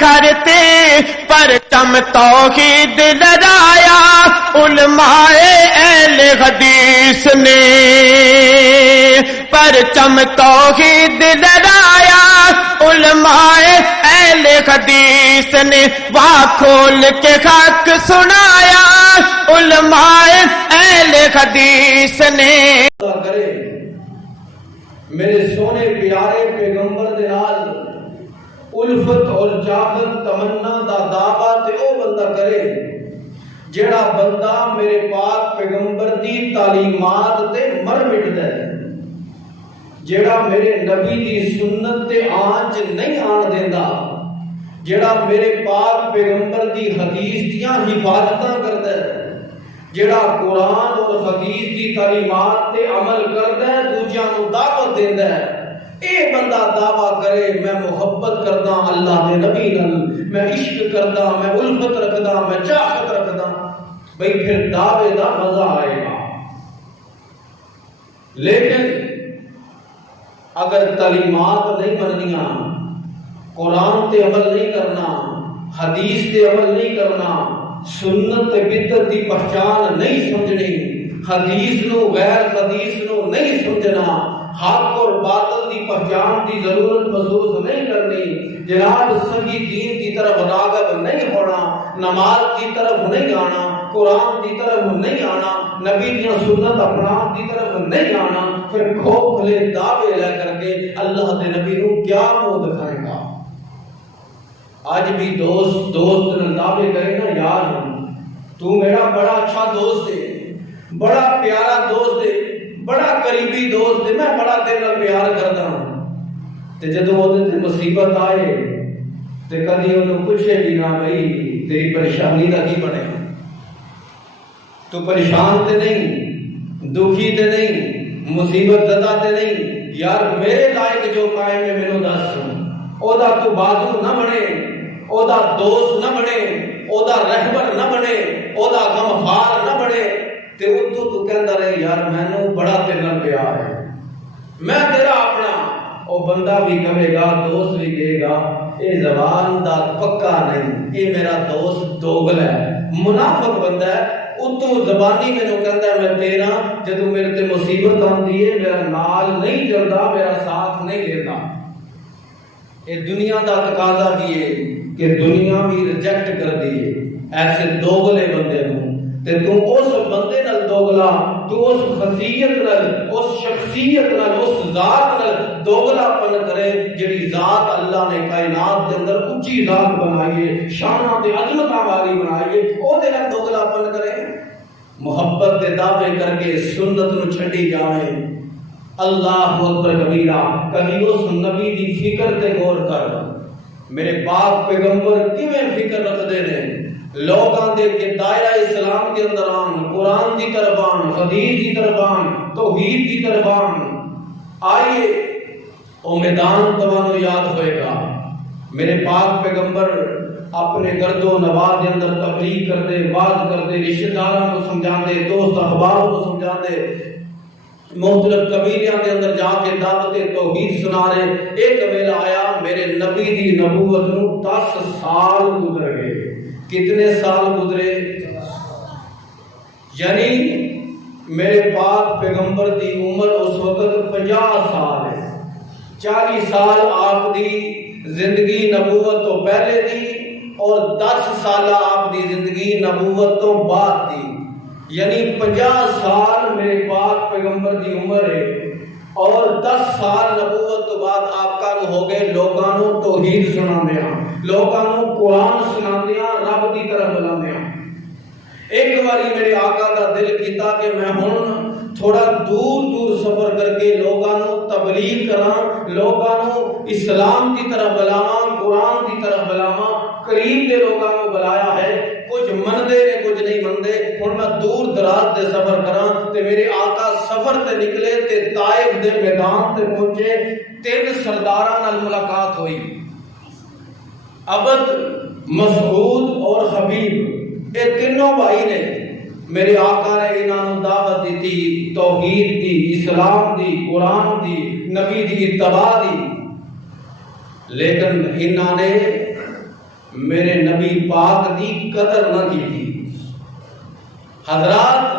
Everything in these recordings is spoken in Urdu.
گھر تے پرچم توحید لہرایا علماء اہل حدیث نے، پرچم توحید لہرایا علماء اہل حدیث نے، وہاں کھول کے حق سنایا علماء اہل حدیث نے۔ کرے میرے سونے پیارے پیغمبر دے نال الفت اور چاہت تمنا دا دعویٰ تے او بندہ کرے جیڑا بندہ میرے پاک پیغمبر دی تعلیمات تے مر مٹدا ہے، جیڑا میرے نبی دی سنت تے آنچ نہیں آن دیندا، جیڑا میرے پاک پیغمبر دی حدیث دیاں حفاظتاں کردا ہے، جیڑا قرآن اور حدیث دی تعلیمات تے عمل کردا ہے، دوجیاں نوں دعوت دیندا ہے، اے بندہ دعویٰ کرے میں محبت کردا اللہ دے نبی نال، میں عشق کردا، میں الفت رکھدا، میں چاہت رکھدا، بھئی پھر دعوے دا مزہ آئے گا۔ لیکن اگر تعلیمات نہیں مننیاں، قرآن تے عمل نہیں کرنا، حدیث تے عمل نہیں کرنا، سنت تے بدعت دی پہچان نہیں سمجھنی، حدیث نو غیر حدیث نو نہیں سمجھنا، حق اور باطل دی پہچان دی ضرورت محسوس نہیں کرنی، جناب صحیح دین کی طرف راغب نہیں ہونا، نماز کی طرف نہیں آنا، قرآن کی طرف نہیں آنا، نبی کی سنت اپنا کی طرف نہیں آنا، پھر کھوکھلے دعوے لے کر کے اللہ دے نبی نو کیا منہ دکھائے گا؟ آج بھی دوست نے دعوے کرے نا، یار تو میرا بڑا اچھا دوست ہے، بڑا پیارا دوست ہے، بڑا قریبی دوست ہے، میں بڑا تیرے نال پیار کرتا ہوں، تے جدوں اودے تے مصیبت آئے تے کدی اونوں پوچھے بھی نہ بھئی تیری پریشانی دا کی بنے، تو پریشان تے نہیں، دکھی تے نہیں، مصیبت زدہ تے نہیں، یار میرے لائق جو قائم ہے مینوں دس، او دا تو بازو نہ بنے، او دا دوست نہ بنے، او دا رہبر نہ بنے، او دا غمخوار نہ بنے، تے اتو تو کہندا رہے یار مینوں بڑا تیرے نال پیار ہے، میں تیرا اپنا، او بندہ بھی کہے گا، دوست بھی کہے گا اے زبان دا پکا نہیں، اے میرا دوست دوغلا ہے، منافق بندہ ہے، اتو زبانی مینوں کہندا ہے میں تیرا، جدوں میرے تے مصیبت آندی ہے میرا نال نہیں چلدا، میرا ساتھ نہیں دیتا۔ اے دنیا دا تقاضا بھی ہے کہ دنیا بھی ریجیکٹ کر دیئے ایسے دوغلے بندے ہوں، تے تو اس بندے نال دوغلا، تو اس خصیت نال، اس شخصیت نال، اس ذات نال دوغلا پن کرے جڑی ذات اللہ نے کائنات کے اندر اونچی ذات بنائیے، شاناں تے عظمتاں والی بنائیے، او دے نال دوغلا پن کرے، محبت دے دعوے کر کے سنت نو چھڈی جاوے، اللہ اکبر کبیرہ، کبھی اس نبی دی فکر تے غور کر، میرے پاک پیغمبر کیویں فکر رکھدے نے، لوگاں دے کہ دائرہ اسلام کے اندر آن، قرآن دی طرف آن، حدیث دی طرف آن، توحید دی طرف آن، آئیے او میدان تمہانوں یاد ہوئے گا، میرے پاک پیغمبر اپنے گرد و نواز دے اندر تبلیغ کر دے، واز کر دے، رشتہ داراں کو سمجھان دے، دوست احباب کو سمجھان دے، مختلف قبیلیاں دے اندر جا کے دعوت توحید سنا رہے، ایک ویلا آیا میرے نبی دی نبوت نو 10 سال گزر گئے، کتنے سال گزرے؟ یعنی میرے پاک پیغمبر دی عمر اس وقت 50 سال ہے، 40 سال آپ دی زندگی نبوت تو پہلے دی اور 10 سال آپ دی زندگی نبوت تو بعد دی، یعنی 50 سال میرے پاک پیغمبر دی عمر ہے اور 10 سال نبوت تو بعد آپ کا ہو گئے لوگاں نوں توحید سنا دیا، لوگاں نوں قرآن سنا دیا، رب دی طرف بلا دیا۔ ایک باری میرے آقا کا دل کیتا کہ میں ہن تھوڑا دور سفر کر کے لوگاں نوں تبلیغ کراں، لوگاں نوں اسلام کی طرف بلاواں، قرآن کی طرف بلاواں، قریب دے لوگاں نوں بلایا ہے، کچھ مندے نے کچھ نہیں مندے، ہن میں دور دراز دے سفر کراں، تے میرے آقا سفر تے نکلے تے طائف دے میدان تے پہنچے، 3 سرداراں نال ملاقات ہوئی، عبد، مسعود اور حبیب، یہ تینوں بھائی نے، میرے آقا نے انہوں نے دعوت دیتی، توحید دی، اسلام دی، قرآن دی، نبی دی اتباع دی، لیکن انہوں نے میرے نبی پاک دی قدر نہ کی تھی۔ حضرات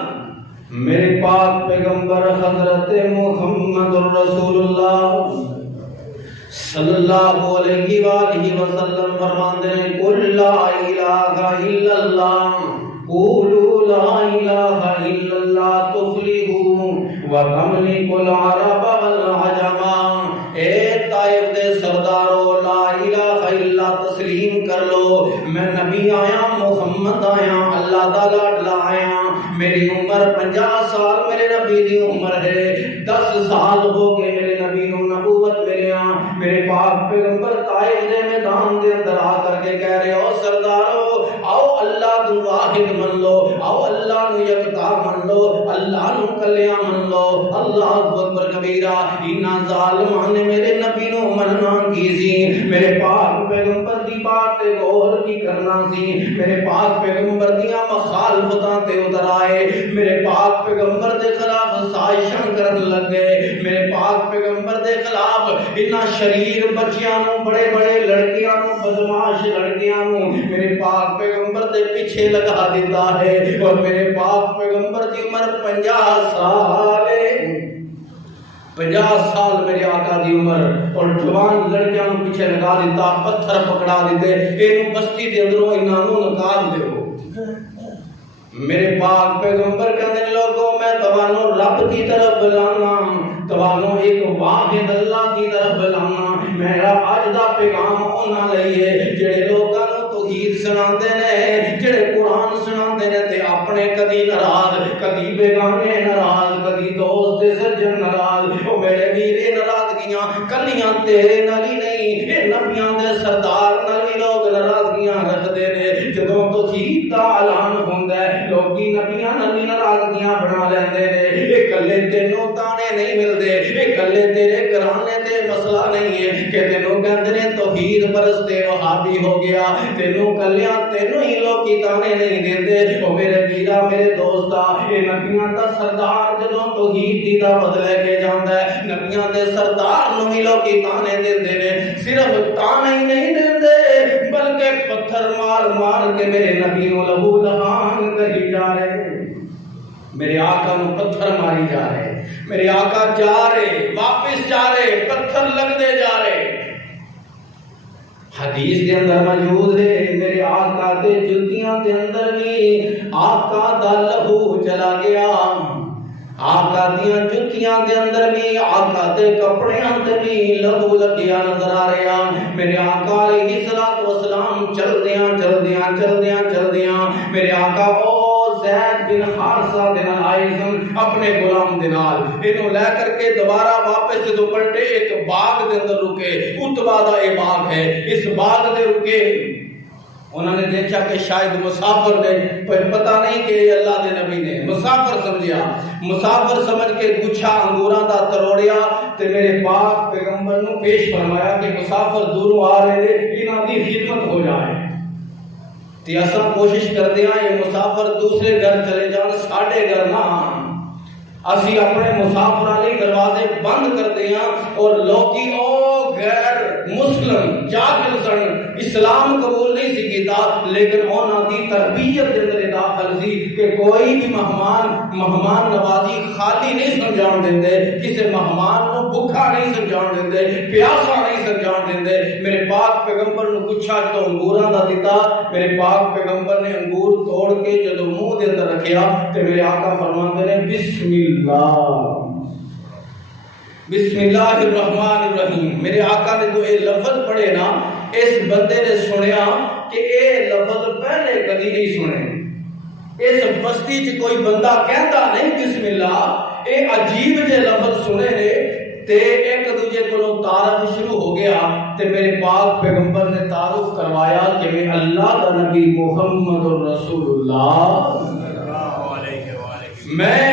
میرے پاک پیغمبر حضرت محمد رسول اللہ صلی اللہ علیہ وآلہ وسلم فرماتے ہیں قل لا الہ الا اللہ قولوا لا الہ الا اللہ تفلحوا وتملک العرب والعجم۔ اے طائف دے سردارو لا الہ الا تسلیم کر لو، میں نبی آیا، محمد آیا، اللہ دا لاڈلا آیا، میری عمر 50 سال میرے نبی دی عمر ہے، 10 سال ہو گئے میرے نبی نو نبوت ملیا۔ میرے پاک پیغمبر طائف دے میدان دے اندر آ کر کے کہہ رہے ہو سردارو آؤ اللہ دو واحد من لو، آؤ اللہ نو یکتا من لو، اللہ نو کلیا من لو۔ اللہ اکبر کبیرہ، اینا ظالمان نے میرے نبی نو مننا کی سی، میرے پاک پیغمبر دی بات تے غور کی کرنا سی، میرے پاک پیغمبر دیاں مخالفتاں تے اتر آئے، میرے پاک پیغمبر دے خلاف سازشاں کرن لگے، میرے پاک پیغمبر دے خلاف انہاں شریر بچیاں نو، بڑے بڑے لڑکیاں نو، بدماش لڑکیاں نو میرے پاک پیغمبر دے پیچھے لگا دیتا ہے، اور میرے پاک پیغمبر دی عمر 50 سال ہے، 50 سال میرے آقا دی عمر، اور جوان لڑکیاں نو پیچھے لگا دیتا، پتھر پکڑا دیتے، اینو بستی دے اندروں انہاں نو نکال دیو۔ میرے پاک پیغمبر کہنے لوگوں میں توانو رب کی طرف بلانا، توانو ایک واحد اللہ کی طرف بلانا۔ میرا اج دا پیغام انہاں لئی ہے جڑے لوکاں نو توحید سناندے نے، جڑے قرآن سناندے نے تے اپنے کدی ناراض، کدی بیگانے ناراض، کدی دوست تے سجن ناراض۔ او میرے ویر اے ناراضگیاں کلیاں تیرے نال ہی نہیں، اے نبیاں دے سردار نال بھی لوگ ناراضگیاں رکھدے نے۔ جدوں توحید دا اعلان ہوندا ہے لوکی نبیاں نال ناراضگیاں بنا لیندے نے۔ اے کلے تینوں تانے نہیں ملدے، اے کلے تیرے گھرانے تے مسئلہ نہیں ہے کہ تینوں کہندے نے توحید پرست وہابی ہو گیا، تینوں کلیاں تینوں ہی لوکی تانے نہیں دیندے۔ او میرے ویرا میرے دوستا، اے نبیاں دا سردار جدوں توحید دی دعوت لے کے جاندا ہے، نبیاں دے سردار نوں ہی لوکی تانے دیندے نے۔ صرف تانے ہی نہیں دیندے بلکہ پتھر مار مار کے میرے نبی نو لہو لہان کہی جا رہے، میرے آقا نو پتھر ماری جا رہے، میرے آقا جا رہے، واپس جا رہے، پتھر لگ دے جا رہے۔ حدیث دے اندر موجود ہے میرے آقا دے جتیاں دے اندر بھی آقا دا لہو چلا گیا، آقا دیاں جتیاں دے اندر بھی، آقا دے کپڑیاں تے بھی لہو لگیا نظر آ رہا۔ میرے آقا علیہ السلام چلدیاں میرے آقا او زید بن حارثہ دے نال آئے سن اپنے غلام دے نال، اینو لے کر کے دوبارہ واپس جدوں پلٹے ایک باغ دے اندر رکے، اتبا دا اے باغ ہے، اس باغ دے رکے، انہوں نے دیکھا کہ شاید مسافر نے، پتہ نہیں کہ اللہ دے نبی نے مسافر سمجھیا، مسافر سمجھ کے گچھا انگوراں دا تروڑیا تے میرے پاک پیغمبر نو پیش فرمایا کہ مسافر دوروں آ رہے نے، انہاں دی خدمت ہو جائے۔ تے اساں کوشش کردے ہاں یہ مسافر دوسرے گھر چلے جان، ساڈے گھر نہ آن، اسی اپنے مسافراں لئی دروازے بند کردے ہاں، اور لوکی او غیر مسلم جاہل سن، اسلام قبول نہیں سی کیتا، لیکن انہاں دی تربیت دے اندر داخل سی کہ کوئی بھی مہمان نوازی خالی نہیں سمجھان دیندے، کسے مہمان نو بھوکا نہیں سمجھان دیندے، پیاسا نہیں سمجھان دیندے۔ میرے پاک پیغمبر نو گچھا جدوں انگوراں دا دتا، میرے پاک پیغمبر نے انگور توڑ کے جدوں منہ دے اندر رکھیا تے میرے آقا فرماندے نے بسم اللہ الرحمن الرحیم۔ میرے آقا نے جو اے لفظ پڑھے نا، اس بندے نے سنیا کہ اے لفظ پہلے کبھی نہیں سنے، اس بستی چ کوئی بندہ کہندا نہیں بسم اللہ، اے عجیب جے لفظ سنے نے تے ایک دوجے کو تعارف شروع ہو گیا تے میرے پاک پیغمبر نے تعارف کروایا کہ میں اللہ کا نبی محمد رسول اللہ میں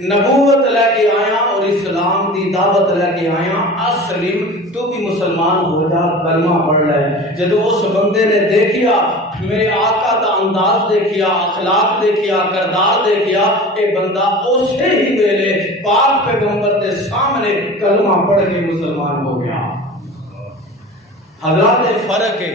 نبوت لے کے آیا اور اسلام دی دعوت لے کے آیا، اسلم تو بھی مسلمان ہو جا، کلمہ پڑھ لے۔ جب اس بندے نے دیکھیا میرے آقا دا انداز دیکھیا، اخلاق دیکھیا، کردار دیکھیا، اے بندہ اسے ہی ویلے پاک پیغمبر دے سامنے کلمہ پڑھ کے مسلمان ہو گیا۔ حضرات فرق ہے،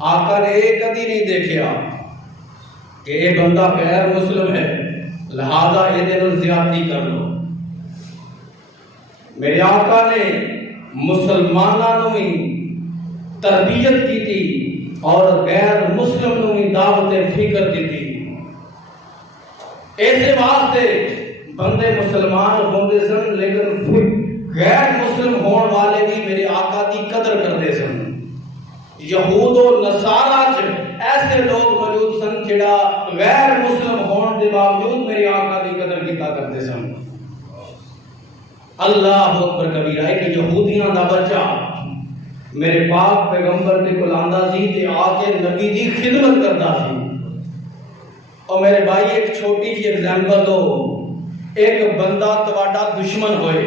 آقا نے یہ کدی نہیں دیکھا کہ یہ بندہ غیر مسلم ہے لہذا یہ زیادتی کر لو۔ میرے آقا نے مسلمانوں میں تربیت کی تھی اور غیر مسلم میں دعوت فکر دی تھی۔ ایسے واسطے بندے مسلمان ہوندے سن لیکن غیر مسلم ہون والے بھی میرے آقا کی قدر کرتے سن۔ یہود و نصارہ ایسے لوگ موجود سن جڑا غیر مسلم ہون دے باوجود میرے آقا کی قدر کیتا کرتے سن۔ اللہ اکبر کبیرہ ایک یہودیاں دا بچہ میرے پاک پیغمبر دے کول آندا سی تے آ کے نبی دی خدمت کردا سی۔ اور میرے بھائی ایک چھوٹی سی ایگزامپل دو، ایک بندہ تواڈا دشمن ہوئے،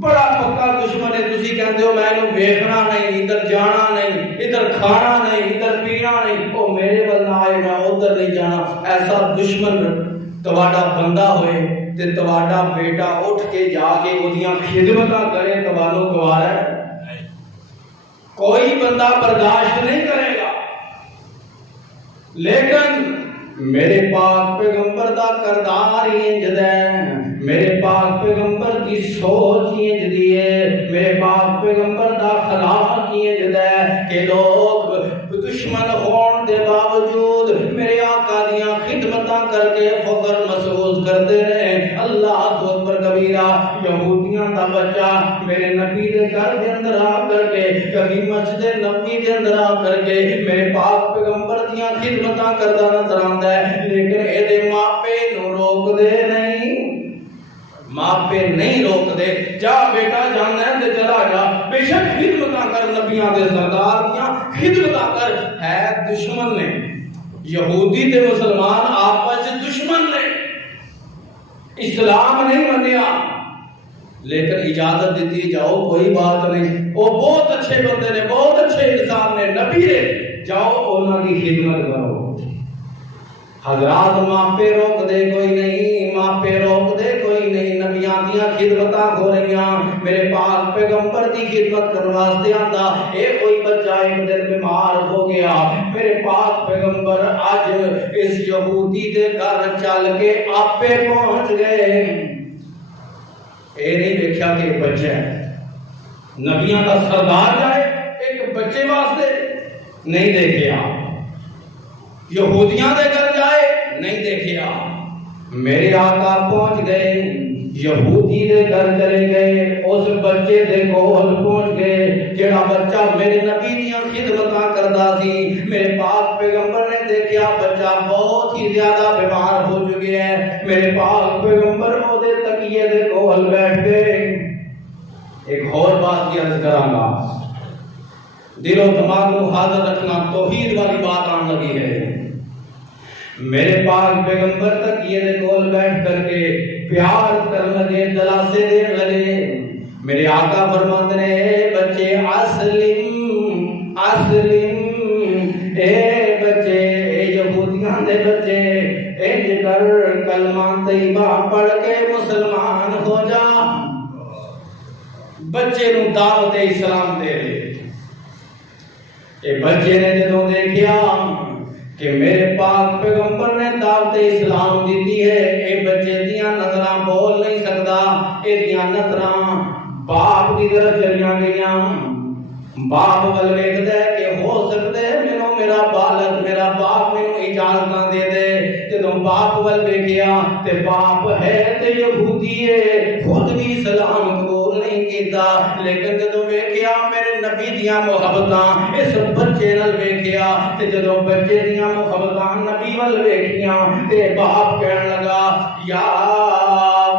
بڑا پکا دشمن ہے، تسی کہندے ہو میں نو ویکھنا نہیں، ادھر جانا نہیں، ادھر کھانا نہیں، ادھر پینا نہیں، او میرے ول نہ آئے میں ادھر نہیں جانا، ایسا دشمن تواڈا بندہ ہوئے تے تواڈا بیٹا اٹھ کے جا کے اودیاں خدمتاں کرے توانو گوارا ہے؟ کوئی بندہ برداشت نہیں کرے گا۔ لیکن میرے پاک پیغمبر دا کردار ہی انج ہے، میرے پاک پیغمبر کی سوچ ہی انج دی ہے، میرے پاک پیغمبر دا اخلاق ہی انج ہے کہ لوگ دشمن ہون دے باوجود میرے آقا دیاں خدمتاں کر کے فخر محسوس کرتے رہے۔ اللہ اکبر کبیرہ یہودیاں دا بچہ میرے نبی دے گھر دے اندر آ کر کے کبھی مسجد نبوی دے اندر آ کر کے میرے پاک پیغمبر دیاں خدمتاں کردا نظر آندا ہے، لیکن اے دے ماپے نو روک دے نہیں، ماپے نہیں روک دے، جا بیٹا جانا ہے تے چلا جا، بے شک خدمتاں کر نبیاں دے سردار دیاں خدمتاں کر۔ ہے دشمن نے، یہودی تے مسلمان آپس دشمن نے، اسلام نہیں منیا لیکن اجازت دیتی جاؤ کوئی بات نہیں، وہ بہت اچھے بندے نے، بہت اچھے انسان نے، نبی نے، جاؤ انہاں کی خدمت کرو۔ حضرات ماپے روک دے کوئی نہیں، ماپے روک دے کوئی نہیں، نبیاں دیاں خدمتاں ہو رہیاں، میرے پاک پیغمبر دی خدمت کرنے واسطے آندا، اے کوئی بچہ ایک دن بیمار ہو گیا، میرے پاک پیغمبر آج اس یہودی دے گھر چل کے آپے پہنچ گئے۔ اے نہیں دیکھا کہ بچہ ہے، نبیاں کا سردار جائے ایک بچے واسطے نہیں دیکھے آپ، یہودیاں دے گھر جائے نہیں دیکھے آپ، میرے آقا پہنچ گئے، یہودی دے گھر چلے گئے، اس بچے دے کول پہنچ گئے جڑا بچہ میرے نبی دیاں خدمتاں کردا سی۔ میرے پاک پیغمبر نے دیکھا بچہ بہت ہی زیادہ بیمار ہو چکے ہیں، میرے پاک پیغمبر او دے تکیے دے کول بیٹھ گئے۔ ایک اور بات کی عرض کراں گا، دل و دماغ کو حاضر رکھنا، توحید والی بات آن لگی ہے۔ میرے پاک پیغمبر تک یہ کول بیٹھ کر کے پیار کرنے لگے، دلاسے دینے لگے۔ میرے آقا فرماتے ہیں اے بچے اسلم اسلم، اے بچے، اے یہودیاں دے بچے، انج کر کلمہ طیبہ پڑھ کے مسلمان ہو جا۔ بچے نو دعوت اسلام دے رہے، اے بچے نے جدوں دیکھیا کہ میرے پاک پیغمبر نے دعوت اسلام دیتی ہے، اے بچے دیاں نظراں بول نہیں سکدا، اے دیاں نظراں باپ کی طرف چلیاں گئیاں۔ باپ ول ویکھدا ہے کہ ہو سکدا ہے مینوں میرا بالغ، میرا باپ مینوں اجازت نہ دے دے۔ جدوں باپ ول ویکھیا تے باپ ہے تے یہودی ہے، خود بھی اسلام قبول نہیں کیتا، لیکن جدوں ویکھیا میرے نبی دیاں محبتاں اس بچے نال ویکھیا تے جدوں بچے دیاں محبتاں نبی ول ویکھیاں تے باپ کہن لگا یا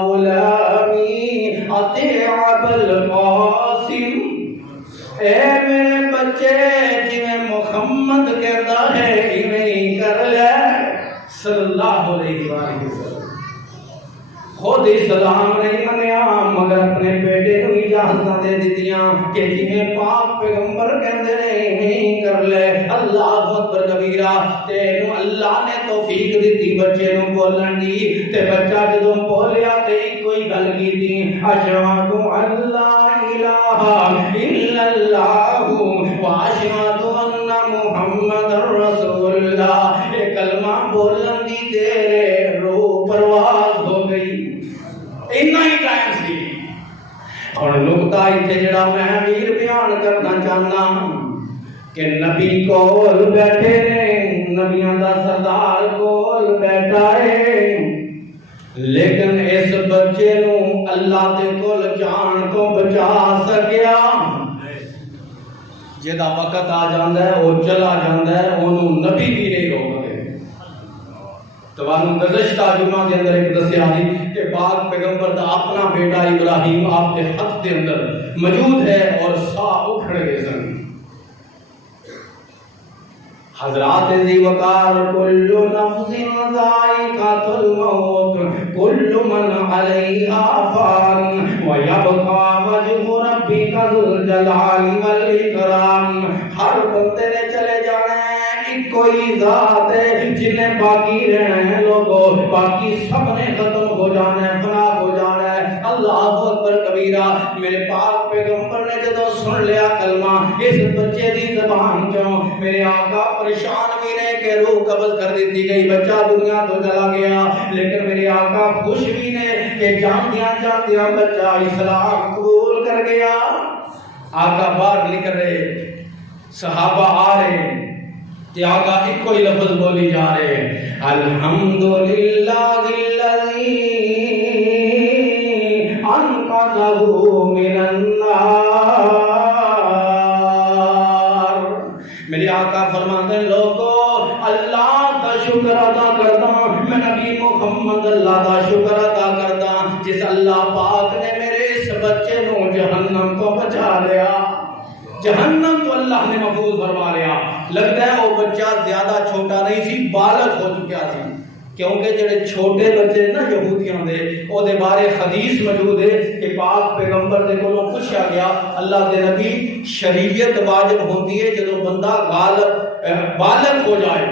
غلامی اطیع ابوالقاسم، اے میرے بچے جویں محمد کہتا ہے ایویں ہی کر لے صلی اللہ علیہ وسلم۔ خود اسلام نہیں منیا مگر اپنے بیٹے نو اجازت دے دتیاں کہ جویں پاک پیغمبر کہندے نے ایویں کر لے۔ اللہ اکبر کبیرہ، تے نو اللہ نے توفیق دتی بچے نو بولن دی، تے بچہ جدوں بولیا تے کوئی گل کیتی، اشہد ان لا الہ الا اللہ واشہد ان محمد رسول اللہ، یہ کلمہ بولن دی تیرے روح پرواز ہو گئی۔ اتنا ہی ٹائم سی۔ اور نقطہ اتنے جڑا میں ویر بیان کرنا چاہنا کہ نبی کول بیٹھے نے، نبیاں دا سردار کول بیٹھا ہے، لیکن اس بچے نو اللہ دے کول جان تو بچا سکیا۔ جدا وقت آ جاندا ہے وہ چلا جاندا ہے، اونوں نبی بھی نہیں روکدے۔ توانوں گزشتہ جمعہ دے اندر ایک دسیا سی کہ پاک پیغمبر دا اپنا بیٹا ابراہیم آپ کے ہاتھ دے اندر موجود ہے اور ساہ اکھڑ گئے سن۔ حضرات ذی وقار کل نفس ذائقۃ الموت کل من علیہا فان ویبقى وجہ ربک ذو الجلال والاکرام۔ ہر بندے نے چلے جانا ہے، ایک کوئی ذات ہے جن نے باقی رہنا ہے، لوگوں باقی سب نے ختم ہو جانا ہے، فنا ہو جانا ہے۔ اللہ اکبر کبیرہ۔ میرے پاک پیغمبر نے جدو سن لیا کلمہ اس بچے دی زبان چوں، میرے آقا پریشان بھی نے کہ روح قبض کر دیتی گئی، بچہ دنیا تو چلا گیا، لیکن میرے آقا خوش بھی نے کہ جاندیاں جاندیاں بچہ اسلام قبول کر گیا۔ آقا باہر نکل رہے، صحابہ آ رہے، کہ آقا ایک کوئی لفظ بولی جا رہے ہیں، الحمدللہ الذی انقذہ من النار۔ میرے آقا فرماتے ہیں لوگوں اللہ کا شکر ادا کرتا ہوں، میں نبی محمد اللہ کا شکر ادا کرتا ہوں جس اللہ پاک نے میرے اس بچے نو جہنم کو بچا لیا۔ جہنم تو اللہ نے محفوظ فرما لیا۔ لگتا ہے وہ بچہ زیادہ چھوٹا نہیں سی، بالغ ہو چکا سی، کیونکہ جڑے چھوٹے بچے نا یہودیاں دے او دے بارے حدیث موجود ہے کہ پاک پیغمبر دے کولوں پوچھا گیا اللہ دے نبی شریعت واجب ہوندی ہے جدوں بندہ بالغ ہو جائے،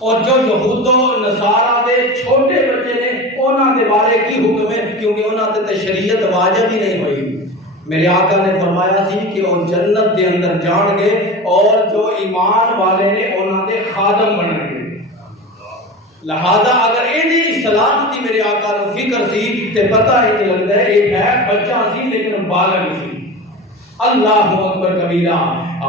اور جو یہود و نصارا دے چھوٹے بچے نے انہاں دے بارے کی حکم ہے، کیونکہ انہاں تے شریعت واجب ہی نہیں ہوئی۔ میرے آقا نے فرمایا سی کہ وہ جنت دے اندر جان گے اور جو ایمان والے نے انہاں دے خادم بنن گے۔ لہذا اگر یہ سلامتی میرے آقا نے فکر سی تے پتہ ہے کہ لگتا ہے ایک ہے بچہ سی لیکن بالغ سی۔ اللہ اکبر کبیرہ۔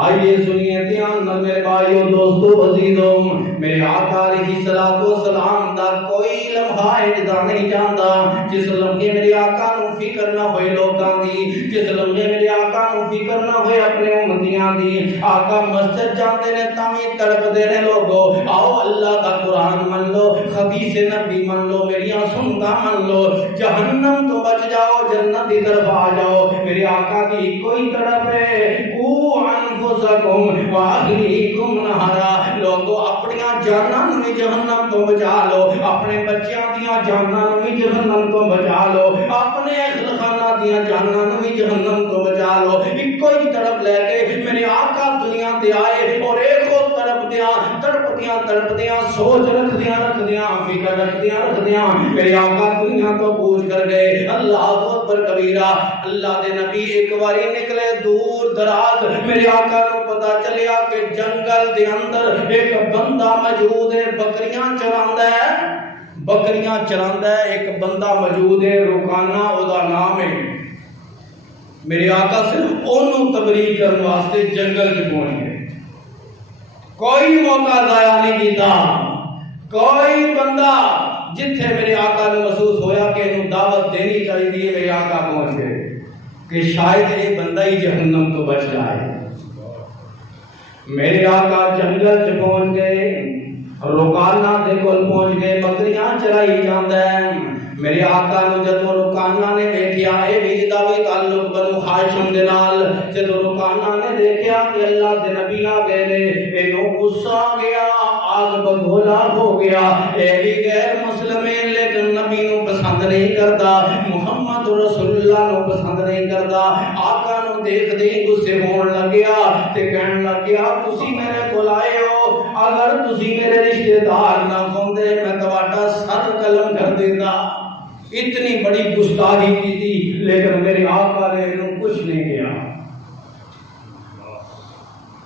آئیے سنیے دھیان نال میرے بھائیو دوستو عزیزو، میرے آقا علیہ الصلوۃ والسلام دا کوئی لمحہ اجدا نہیں جاندا جس لمحے میرے آقا نو فکر نہ ہوئے لوکاں دی، جس لمحے میرے آقا نو فکر نہ ہوئے اپنے امتیاں دی۔ آقا مسجد جاندے نے تاویں تڑپدے نے لوگو، آؤ اللہ دا قرآن من لو، حدیث نبی من لو، میریاں سنتاں من لو، جہنم تو بچ جاؤ، جنت دی طرف آ جاؤ۔ میرے آقا کی کوئی تڑپ ہے، او انفسکم واہلیکم نہارا، لوگو اپنیاں جاناں نوں بھی جہنم تو بچا لو، اپنے بچیاں دیاں جاناں نوں بھی جہنم تو بچا لو، اپنے اہل خانہ دیاں جاناں نوں بھی جہنم تو بچا لو۔ ایک کوئی تڑپ لے کے میرے آقا دنیا تے آئے اور ایک کو تڑپدیاں سوچ رکھدیاں فکر رکھدیاں میرے آقا دنیا تو پوچھ کر گئے۔ اللہ اکبر کبیرہ۔ اللہ دے نبی ایک باری نکلے دور دراز، میرے آقا کو پتا چلیا کہ جنگل دے اندر ایک بندہ موجود ہے، بکریاں چراندا ہے، ایک بندہ موجود ہے، رکانہ او دا نام ہے۔ میرے آقا صرف اونوں تبلیغ کرنے واسطے جنگل وچ پہنچ گئے، کوئی موقع ضائع نہیں کیتا۔ کوئی بندہ جتھے میرے آقا نے محسوس ہویا کہ انہوں دعوت دینی چاہیے، میرے آقا پہنچ گئے کہ شاید یہ بندہ ہی جہنم تو بچ جائے۔ میرے آقا جنگل چ پہنچ گئے، رکانہ دے کول پہنچ گئے، بکریاں چرائی جاندا ہے۔ میرے آقا نے جدو رکانہ نے دیکھیا، اے بھی دا بھی تعلق بنو ہاشم دے نال، جدو رکانہ نے دیکھیا کہ اللہ دے نبی آ گئے نے، اینو غصہ آ گیا، آگ بگولا ہو گیا۔ اے بھی غیر مسلم ہے لیکن نبی نو پسند نہیں کرتا، محمد رسول اللہ نو پسند نہیں کرتا۔ آقا نو دیکھ دے غصے ہون لگیا تے کہن لگیا تسی میرے کول آئے ہو، اگر تسی میرے رشتہ دار نہ ہوندے میں تہاڈا سر قلم کر دیندا۔ اتنی بڑی گستاخی کی تھی لیکن میرے آقا نے انہوں کچھ نہیں کیا۔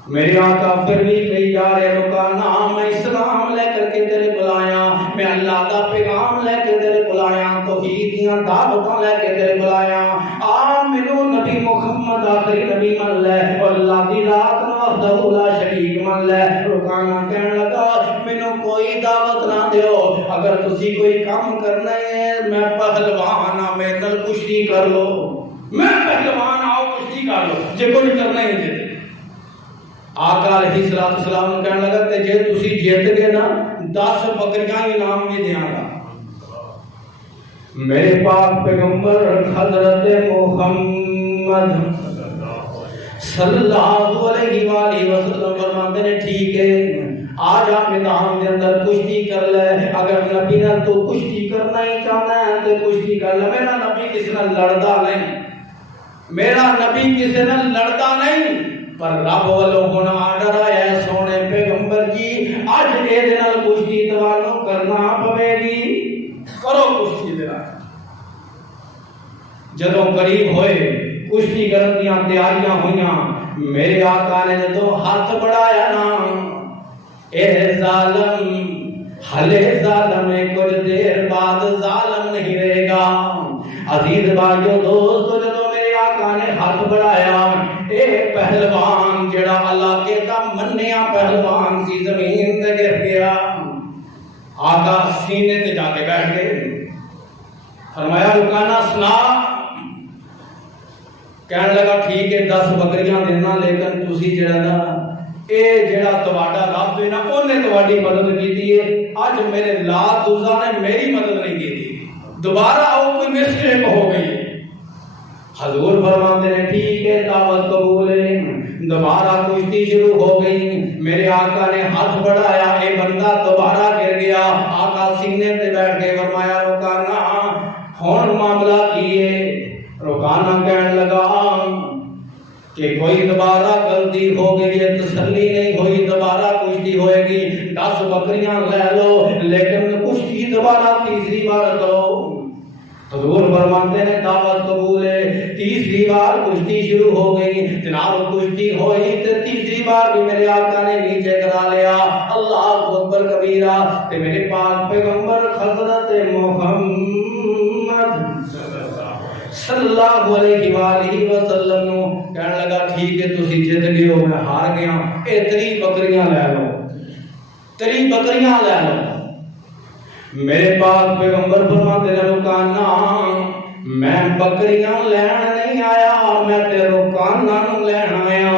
میرے آقا پھر بھی کہی جا رہے رکانا میں اسلام لے کر کے تیرے کو لایا میں اللہ دا پیغام لے کے تیرے کو لایا توحید دیاں دعوتاں لے کے تیرے کو لایا آ مینوں نبی محمد آخری نبی من لے اور اللہ دی رات نو وحدہ لا شریک من لے رکانا کہنے لگا مینوں کوئی دعوت نہ دیو اگر تسی کوئی کام کرنا ہے میں پہلوان ہاں میرے نال کشتی کر لو میں پہلوان آؤ کشتی کر لو جے کوئی کرنا ہی دے آقا علیہ السلام نے کہنے لگا کہ جے تسی جیت گئے نا 10 بکریاں انعام میں دیاں گا میرے پاک پیغمبر حضرت محمد صلی اللہ علیہ وآلہ وسلم فرماتے ہیں ٹھیک ہے آج آپ میدان کے اندر کشتی کر لے اگر نبی نے تو کشتی کرنا ہی چاہنا ہے تو کشتی کر لے میرا نبی کسی نے لڑتا نہیں میرا نبی کسی نے لڑتا نہیں پر رب والوں ہونا آڈر آیا ہے سونے پیغمبر جی آج اے دن کشتی توانوں کرنا پوے گی کرو کشتی دینا جدوں قریب ہوئے کشتی کرن دیاں تیاریاں ہویاں میرے آقا نے جدوں ہاتھ بڑھایا نا اے ظالم حلے ظالم کچھ دیر بعد ظالم نہیں رہے گا عزیز بھائیو دوستو جدوں میرے آقا نے ہاتھ بڑھایا اے پہلوان جڑا علاقے کا منیا پہلوان سی زمین تے گر گیا آقا سینے تے جا کے بیٹھ گئے فرمایا رکانا سنا کہنے لگا ٹھیک ہے 10 بکریاں دینا لیکن تسی جڑا نا اے جڑا تواڈا رب ہے نا اونے تواڈی مدد کیتی ہے اج میرے لات عزا نے میری مدد نہیں کیتی دوبارہ او کوئی مسٹیک ہو گئی حضور فرماتے ہیں ٹھیک ہے دعوت قبول ہے دوبارہ کشتی شروع ہو گئی میرے آقا نے ہاتھ بڑھایا اے بندہ دوبارہ گر گیا آقا سینے تے بیٹھ کے فرمایا رکانا ہن معاملہ کیے رکانا کہنے لگا کہ کوئی دوبارہ غلطی ہو گئی ہے تسلی نہیں ہوئی دوبارہ کشتی ہوئے گی 10 بکریاں لے لو لیکن کشتی دوبارہ تیسری بار کرو حضور فرماتے ہیں دعوت قبول ہے تیسری بار کشتی شروع ہو گئی جناب کشتی ہوئی تو تیسری بار بھی میرے آقا نے نیچے کرا لیا اللہ اکبر کبیرہ تے میرے پاک پیغمبر حضرت محمد صلی اللہ علیہ وآلہ وسلم نو کہنے لگا ٹھیک ہے تسی جیت گئے ہو میں ہار گیا اے 3 بکریاں لے لو 3 بکریاں لے لو میرے پاک پیغمبر فرماتے ہیں رکانا میں بکریاں لین نہیں آیا میں تے رکانا نو لین آیا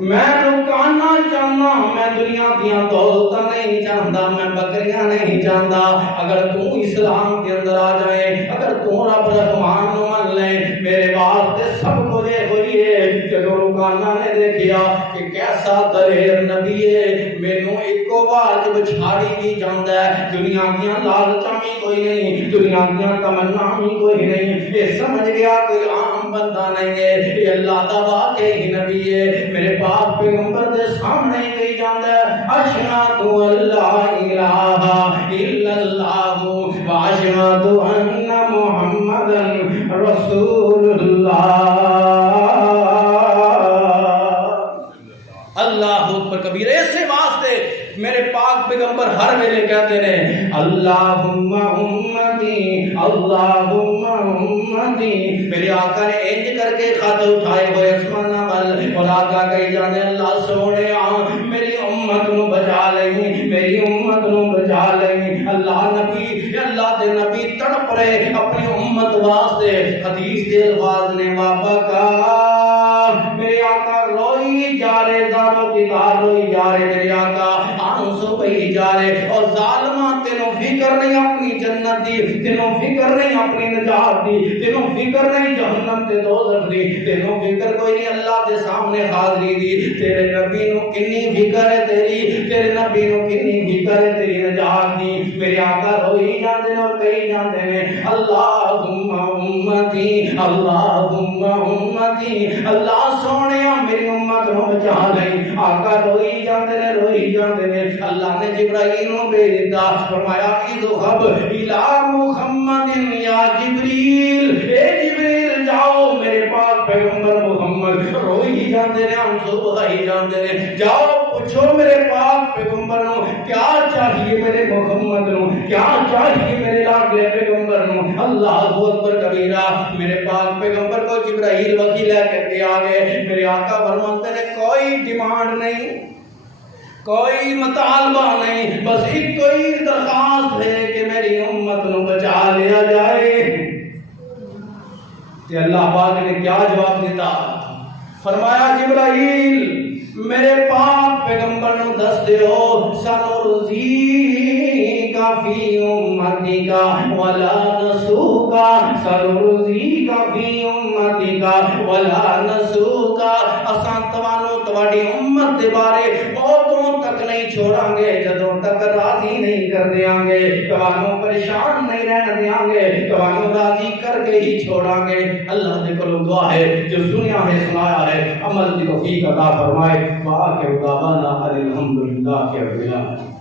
میں رکانا چاہنا میں دنیا دیاں دولت نہیں چاہتا میں بکریاں نہیں چاہتا اگر تو اسلام کے اندر آ جائے اگر تو رب رحمان نو من لے میرے واسطے سب کچھ ہوئی ہے جدوں رکانا نے دیکھیا کہ کیسا دلیر نبی ہے مینوں ایکو بار جب چھاڑی بھی جاندا ہے دنیا دیاں لالچاں بھی کوئی نہیں دنیا دیاں تمنا بھی کوئی نہیں یہ سمجھ گیا کوئی عام بندہ نہیں ہے یہ اللہ دا واقعی نبی ہے میرے پاک پیغمبر دے سامنے کہی جاندا ہے اشہد اللہ الہ الا اللہ و اشہد ان محمدا رسول اللہ اللہ اکبر کبیرہ اسے واسطے میرے پاک پیغمبر ہر ویلے کہتے ہیں اللہم امتی اللہم امتی میرے آقا نے انج کر کے خط اٹھائے ہوئے اسمانہ بل اور آقا کہی جانے اللہ سونے میری امت نو بچا لیں میری امت نو بچا لیں اللہ نبی اللہ دے نبی تڑپ رہے اپنی امت واسطے حدیث دے الفاظ نے وابکا میرے آقا روئی جا رہے زاروں کی تار روئی جا رہے میرے آقا آنسو پہی جا رہے اور ظالمان تینوں فکر نہیں اپنی جنت دی تینوں فکر نہیں اپنی نجات دی تینوں فکر نہیں جہنم تے دوزخ دی تینوں فکر کوئی نہیں اللہ دے سامنے حاضری دی تیرے نبی نو کنی فکر ہے تیرے نبی نو کنی فکر ہے تیری نجات دی میرے آقا روئی جاندے اور کہی جاندے ہیں اللہم امتی اللہم امتی اللہ سونے میری امت نو بچا لیں آقا روئی جاندے نے اللہ نے جبرائیل نو بھیج دیتا فرمایا اذهب الى محمد یا جبریل اے جبریل جاؤ میرے پاک پیغمبر محمد محمد روئی ہی جاندے نے آنسو بہائی جاندے نے جاؤ پوچھو میرے پاک پیغمبر نو کیا چاہیے میرے محمد نو کیا چاہیے میرے لاڈلے پیغمبر نو اللہ اکبر کبیرہ میرے پاک پیغمبر کو جبرائیل وحی لے کے آ گئے میرے آقا فرماتے نے کوئی ڈیمانڈ نہیں کوئی مطالبہ نہیں بس ایک کوئی درخواست ہے کہ میری امت نو بچا لیا جائے کہ اللہ پاک نے کیا جواب دیتا فرمایا جبرائیل میرے پاک پیغمبر نو دس دیو سنرزی کا فی امتی کا ولا نسوکا سنرزی کا فی امتی کا ولا نسوکا اساں توانو تواڈی امت دے بارے ادوں تک نہیں چھوڑاں گے جدوں تک راضی نہیں کر دیاں گے توانو پریشان نہیں رہن دیاں گے توانو راضی کر کے ہی چھوڑاں گے اللہ دے کولوں دعا ہے جو سنیا ہے سنایا ہے عمل کی توفیق عطا فرمائے واخر دعوانا الحمدللہ رب العالمین